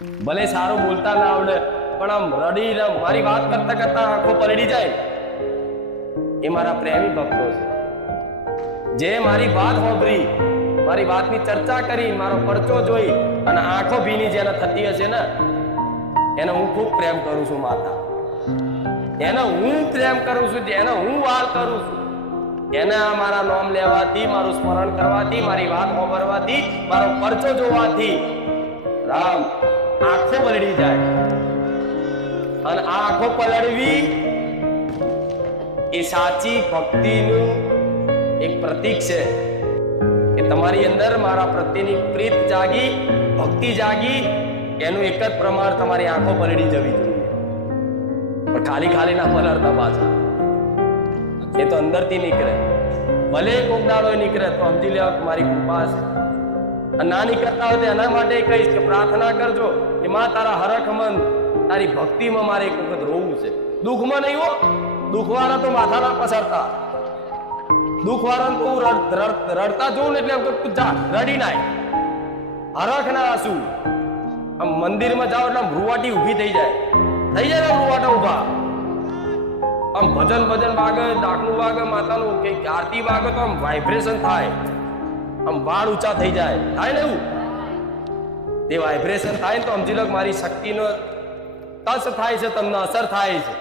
ભલે સારું બોલતા ના આવડે પણ આમ રડીને મારી વાત કરતા કરતા આંખો પલળી જાય, એ મારા પ્રેમી ભક્તો છે. જે મારી વાત સાંભળી, મારી વાતની ચર્ચા કરી, મારો પરચો જોઈ અને આંખો ભીની જેને થતી હશે ને, એને હું ખૂબ પ્રેમ કરું છું માતા. એને હું પ્રેમ કરું છું, જેને હું વાલ કરું છું, એને આ મારા નામ લેવાથી, મારું સ્મરણ કરવાથી, મારી વાત સાંભળવાથી, મારો પરચો જોવાથી રામ આંખો પલળી જાય. અને આ આંખો પલળવી એ સાચી ભક્તિનું એક પ્રતીક છે કે તમારી અંદર મારા પ્રત્યેની પ્રીત જાગી, ભક્તિ જાગી. એનું એક જ પ્રમાણ તમારી આંખો પલળી જવી જોઈએ. પણ ખાલી ખાલી ના પલળતા પાછા, એ તો અંદરથી નીકળે. ભલે કોક દાડો નીકળે તો સમજી લેવા કે મારી કૃપા છે. અને ના નીકળતા હોય તો એના માટે કહીશ કે પ્રાર્થના કરજો કે માં તારા હરખ મન, તારી ભક્તિમાં મારે એક વખત રોવું છે. દુઃખમાં નહીં હો, દુઃખવાળા તો માથા ના પસરતા. દુઃખવાળા તો રડતા જોઉં ને એટલે એમ તું જા રડી નાય. હરખ ના આંસુ. આમ મંદિરમાં જાઓ એટલે રૂવાટી ઊભી થઈ જાય ને રૂવાટા ઊભા. આમ ભજન વાગે, ડાકનું વાગે, માતાનું કે આરતી વાગે તો આમ વાઇબ્રેશન થાય, આમ વાળ ઊંચા થઈ જાય, થાય ને એવું. તે વાઇબ્રેશન થાય ને તો સમજી લો મારી શક્તિનો ટચ થાય છે, તમને અસર થાય છે.